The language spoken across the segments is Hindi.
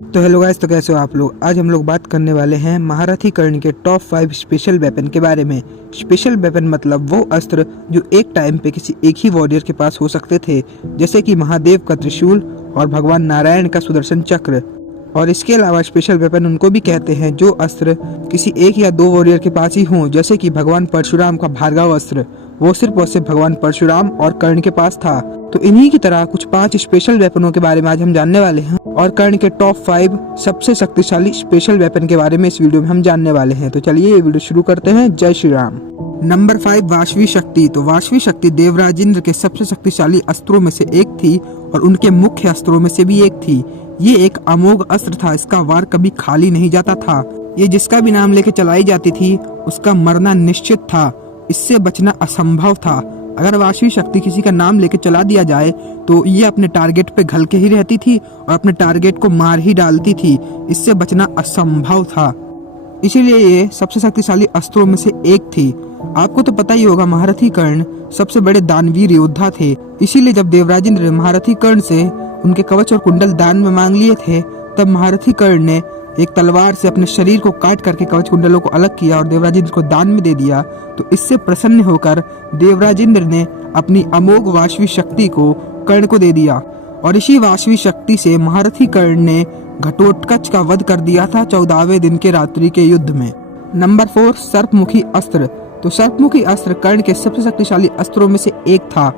तो हेलो गाइस, तो कैसे हो आप लोग। आज हम लोग बात करने वाले हैं महारथी कर्ण के टॉप 5 स्पेशल वेपन के बारे में। स्पेशल वेपन मतलब वो अस्त्र जो एक टाइम पे किसी एक ही वॉरियर के पास हो सकते थे, जैसे कि महादेव का त्रिशूल और भगवान नारायण का सुदर्शन चक्र। और इसके अलावा स्पेशल वेपन उनको भी कहते हैं जो अस्त्र किसी एक या दो वॉरियर के पास ही हों, जैसे कि भगवान परशुराम का भार्गव अस्त्र, वो सिर्फ और सिर्फ भगवान परशुराम और कर्ण के पास था। तो इन्हीं की तरह कुछ 5 स्पेशल वेपनों के बारे में आज हम जानने वाले हैं और कर्ण के टॉप 5 सबसे शक्तिशाली स्पेशल वेपन के बारे में इस वीडियो में हम जानने वाले हैं। तो चलिए ये वीडियो शुरू करते हैं। जय श्री राम। नंबर 5, वाशवी शक्ति। तो वाशवी शक्ति देवराजेंद्र के सबसे शक्तिशाली अस्त्रों में से एक थी और उनके मुख्य अस्त्रों में से भी एक थी। ये एक अमोघ अस्त्र था, इसका वार कभी खाली नहीं जाता था। ये जिसका भी नाम लेके चलाई जाती थी उसका मरना निश्चित था, इससे बचना असंभव था। अगर वाशवी शक्ति किसी का नाम लेके चला दिया जाए तो ये अपने टारगेट पे घल के ही रहती थी और अपने टारगेट को मार ही डालती थी, इससे बचना असंभव था। इसीलिए ये सबसे शक्तिशाली अस्त्रों में से एक थी। आपको तो पता ही होगा महारथी कर्ण सबसे बड़े दानवीर योद्धा थे, इसीलिए जब देवराजेंद्र महारथी कर्ण से उनके कवच और कुंडल दान में मांग लिए थे, तब महारथी कर्ण ने एक तलवार से अपने शरीर को काट करके कवच कुंडलों को अलग किया और देवराजेंद्र को दान में दे दिया। तो इससे प्रसन्न होकर देवराजेंद्र ने अपनी अमोघ वाशवी शक्ति को कर्ण को दे दिया और इसी वाशवी शक्ति से महारथी कर्ण ने घटोत्कच का वध कर दिया था 14वें दिन के रात्रि के युद्ध में। नंबर 4, सर्पमुखी अस्त्र। तो सर्पमुखी अस्त्र कर्ण के सबसे शक्तिशाली अस्त्रों में से एक था।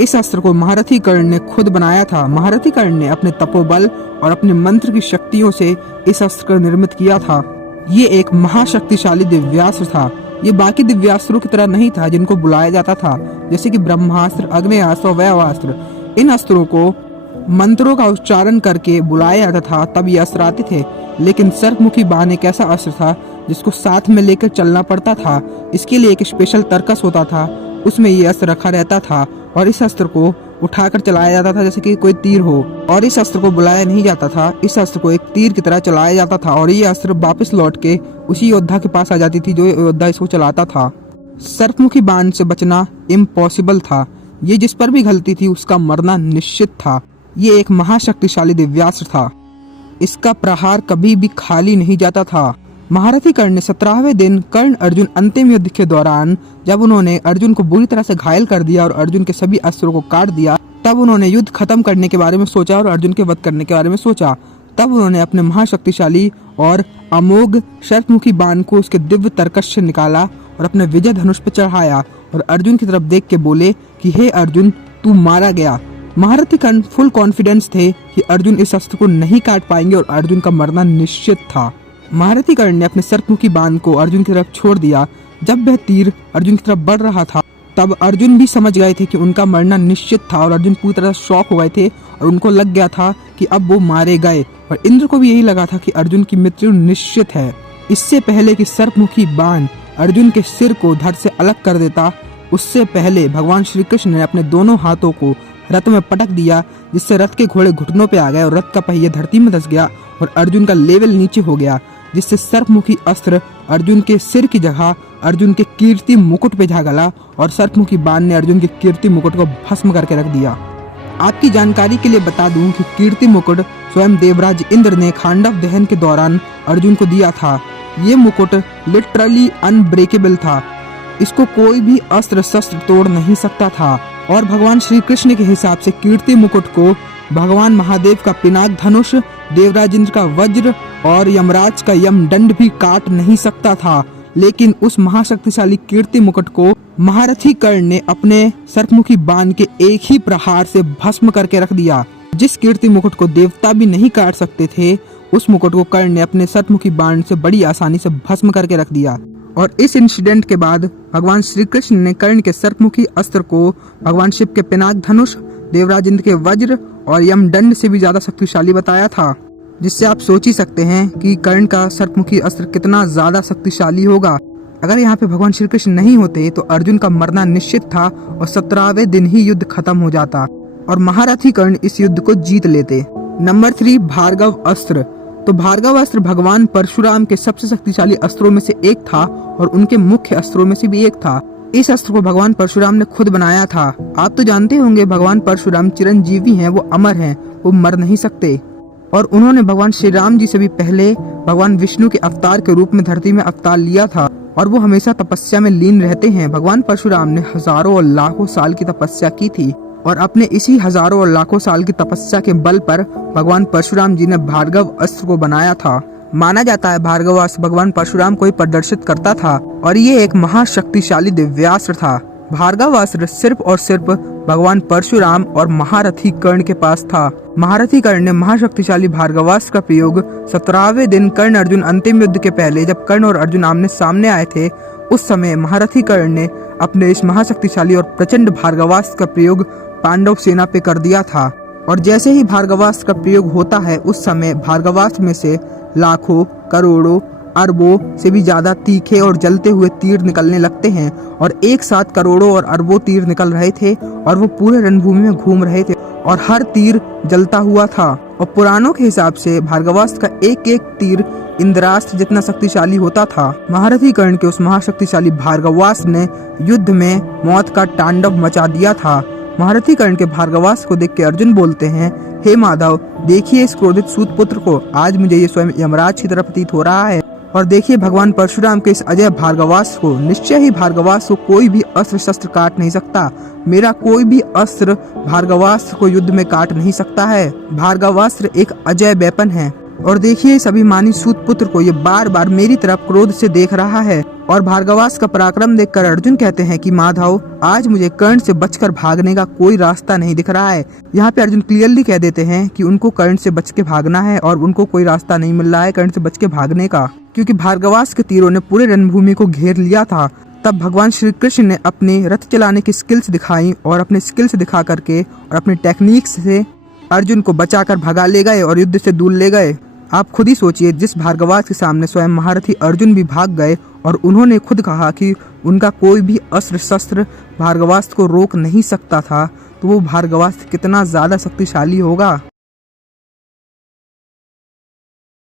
इस अस्त्र को महारथी कर्ण ने खुद बनाया था। महारथी कर्ण ने अपने तपोबल और अपने मंत्र की शक्तियों से इस अस्त्र को निर्मित किया था। ये एक महाशक्तिशाली दिव्यास्त्र था। ये बाकी दिव्यास्त्रों की तरह नहीं था जिनको बुलाया जाता था, जैसे कि ब्रह्मास्त्र, अग्नेयास्त्र और वैवास्त्र। इन अस्त्रों को मंत्रों का उच्चारण करके बुलाया जाता था, तब ये अस्त्र आते थे। लेकिन सर्पमुखी बाण एक ऐसा अस्त्र था जिसको साथ में लेकर चलना पड़ता था। इसके लिए एक स्पेशल तरकस होता था, उसमें ये अस्त्र रखा रहता था और इस अस्त्र को उठाकर चलाया जाता था जैसे कि कोई तीर हो। और इस अस्त्र को बुलाया नहीं जाता था, इस अस्त्र को एक तीर की तरह चलाया जाता था और ये अस्त्र वापस लौट के उसी योद्धा के पास आ जाती थी जो योद्धा इसको चलाता था। सर्पमुखी बाण से बचना इम्पॉसिबल था। ये जिस पर भी घलती थी उसका मरना निश्चित था। ये एक महाशक्तिशाली दिव्यास्त्र था। इसका प्रहार कभी भी खाली नहीं जाता था। महारथी कर्ण ने 17वें दिन कर्ण अर्जुन अंतिम युद्ध के दौरान जब उन्होंने अर्जुन को बुरी तरह से घायल कर दिया और अर्जुन के सभी अस्त्रों को काट दिया, तब उन्होंने युद्ध खत्म करने के बारे में सोचा और अर्जुन के वध करने के बारे में सोचा। तब उन्होंने अपने महाशक्तिशाली और अमोघ सर्पमुखी बाण को उसके दिव्य तरकश से निकाला और अपने विजय धनुष पर चढ़ाया और अर्जुन की तरफ देख के बोले कि हे अर्जुन, तू मारा गया। महारथी कर्ण फुल कॉन्फिडेंस थे कि अर्जुन इस अस्त्र को नहीं काट पाएंगे और अर्जुन का मरना निश्चित था। महारथी कर्ण ने अपने सर्पमुखी बाण को अर्जुन की तरफ छोड़ दिया। जब वह तीर अर्जुन की तरफ बढ़ रहा था तब अर्जुन भी समझ गए थे कि उनका मरना निश्चित था और अर्जुन पूरी तरह शॉक हो गए थे और उनको लग गया था कि अब वो मारे गए और इंद्र को भी यही लगा था कि अर्जुन की मृत्यु निश्चित है। इससे पहले कि सर्पमुखी बाण अर्जुन के सिर को धड़ से अलग कर देता, उससे पहले भगवान श्री कृष्ण ने अपने दोनों हाथों को रथ में पटक दिया, जिससे रथ के घोड़े घुटनों पे आ गए और रथ का पहिया धरती में धंस गया और अर्जुन का लेवल नीचे हो गया, जिससे सर्पमुखी अस्त्र अर्जुन के सिर की जगह अर्जुन के कीर्ति मुकुट पे जा गला और सर्पमुखी बाण ने अर्जुन के कीर्ति मुकुट को भस्म करके रख दिया। आपकी जानकारी के लिए बता दूं कि कीर्ति मुकुट स्वयं देवराज इंद्र ने खांडव दहन के दौरान अर्जुन को दिया था। ये मुकुट लिटरली अनब्रेकेबल था, इसको कोई भी अस्त्र शस्त्र तोड़ नहीं सकता था और भगवान श्री कृष्ण के हिसाब से कीर्ति मुकुट को भगवान महादेव का पिनाक धनुष, देवराजेंद्र का वज्र और यमराज का यमदंड भी काट नहीं सकता था। लेकिन उस महाशक्तिशाली कीर्ति मुकुट को महारथी कर्ण ने अपने सर्पमुखी बाण के एक ही प्रहार से भस्म करके रख दिया। जिस कीर्ति मुकुट को देवता भी नहीं काट सकते थे, उस मुकुट को कर्ण ने अपने सर्पमुखी बाण से बड़ी आसानी से भस्म करके रख दिया। और इस इंसिडेंट के बाद भगवान श्री कृष्ण ने कर्ण के सर्पमुखी अस्त्र को भगवान शिव के पिनाक धनुष, देवराजेंद्र के वज्र और यमदंड से भी ज्यादा शक्तिशाली बताया था, जिससे आप सोच ही सकते हैं कि कर्ण का सर्पमुखी अस्त्र कितना ज्यादा शक्तिशाली होगा। अगर यहाँ पे भगवान श्री कृष्ण नहीं होते तो अर्जुन का मरना निश्चित था और 17वें दिन ही युद्ध खत्म हो जाता और महारथी कर्ण इस युद्ध को जीत लेते। नंबर 3, भार्गव अस्त्र। तो भार्गव अस्त्र भगवान परशुराम के सबसे शक्तिशाली अस्त्रों में से एक था और उनके मुख्य अस्त्रों में से भी एक था। इस अस्त्र को भगवान परशुराम ने खुद बनाया था। आप तो जानते होंगे भगवान परशुराम चिरंजीवी हैं, वो अमर हैं, वो मर नहीं सकते। और उन्होंने भगवान श्री राम जी से भी पहले भगवान विष्णु के अवतार के रूप में धरती में अवतार लिया था और वो हमेशा तपस्या में लीन रहते हैं। भगवान परशुराम ने हजारों और लाखों साल की तपस्या की थी और अपने इसी हजारों और लाखों साल की तपस्या के बल पर भगवान परशुराम जी ने भार्गव अस्त्र को बनाया था। माना जाता है भार्गव अस्त्र भगवान परशुराम को ही प्रदर्शित करता था और ये एक महाशक्तिशाली दिव्यास्त्र था। भार्गव अस्त्र सिर्फ और सिर्फ भगवान परशुराम और महारथी कर्ण के पास था। महारथी कर्ण ने महाशक्तिशाली भार्गवास्त्र का प्रयोग 17वें दिन कर्ण अर्जुन अंतिम युद्ध के पहले जब कर्ण और अर्जुन आमने सामने आए थे, उस समय महारथी कर्ण ने अपने इस महाशक्तिशाली और प्रचंड भार्गवास्त्र का प्रयोग पांडव सेना पे कर दिया था। और जैसे ही भार्गवास्त्र का प्रयोग होता है, उस समय भार्गवास्त्र में से लाखों, करोड़ों, अरबों से भी ज्यादा तीखे और जलते हुए तीर निकलने लगते हैं और एक साथ करोड़ों और अरबों तीर निकल रहे थे और वो पूरे रणभूमि में घूम रहे थे और हर तीर जलता हुआ था। और पुराणों के हिसाब से भार्गवास्त्र का एक एक तीर इंद्रास्त्र जितना शक्तिशाली होता था। महारथी कर्ण के उस महाशक्तिशाली भार्गवास्त्र ने युद्ध में मौत का तांडव मचा दिया था। महारथी कर्ण के भार्गवास्त्र को देख के अर्जुन बोलते हैं, हे माधव, देखिए इस क्रोधित सूत पुत्र को, आज मुझे ये स्वयं यमराज की तरह प्रतीत हो रहा है। और देखिए भगवान परशुराम के इस अजय भार्गवास्त्र को, निश्चय ही भार्गवास्त्र को कोई भी अस्त्र शस्त्र काट नहीं सकता। मेरा कोई भी अस्त्र भार्गवास्त्र को युद्ध में काट नहीं सकता है। भार्गवास्त्र एक अजय वेपन है। और देखिए इस अभिमानी सूत पुत्र को, ये बार बार मेरी तरफ क्रोध से देख रहा है। और भार्गवास्त्र का पराक्रम देखकर अर्जुन कहते हैं कि माधव, आज मुझे कर्ण से बचकर भागने का कोई रास्ता नहीं दिख रहा है। यहाँ पे अर्जुन क्लियरली कह देते हैं कि उनको कर्ण से बच के भागना है और उनको कोई रास्ता नहीं मिल रहा है कर्ण से बच के भागने का, क्योंकि भार्गवास्त्र के तीरों ने पूरे रणभूमि को घेर लिया था। तब भगवान श्री कृष्ण ने अपने रथ चलाने की स्किल्स दिखाई और अपने स्किल्स दिखा करके और अपने टेक्निक्स से अर्जुन को बचाकर भगा ले गए और युद्ध से दूर ले गए। आप खुद ही सोचिए, जिस भार्गवास्त्र के सामने स्वयं महारथी अर्जुन भी भाग गए और उन्होंने खुद कहा कि उनका कोई भी अस्त्र शस्त्र भार्गवास्त्र को रोक नहीं सकता था, तो वो भार्गवास्त्र कितना ज्यादा शक्तिशाली होगा।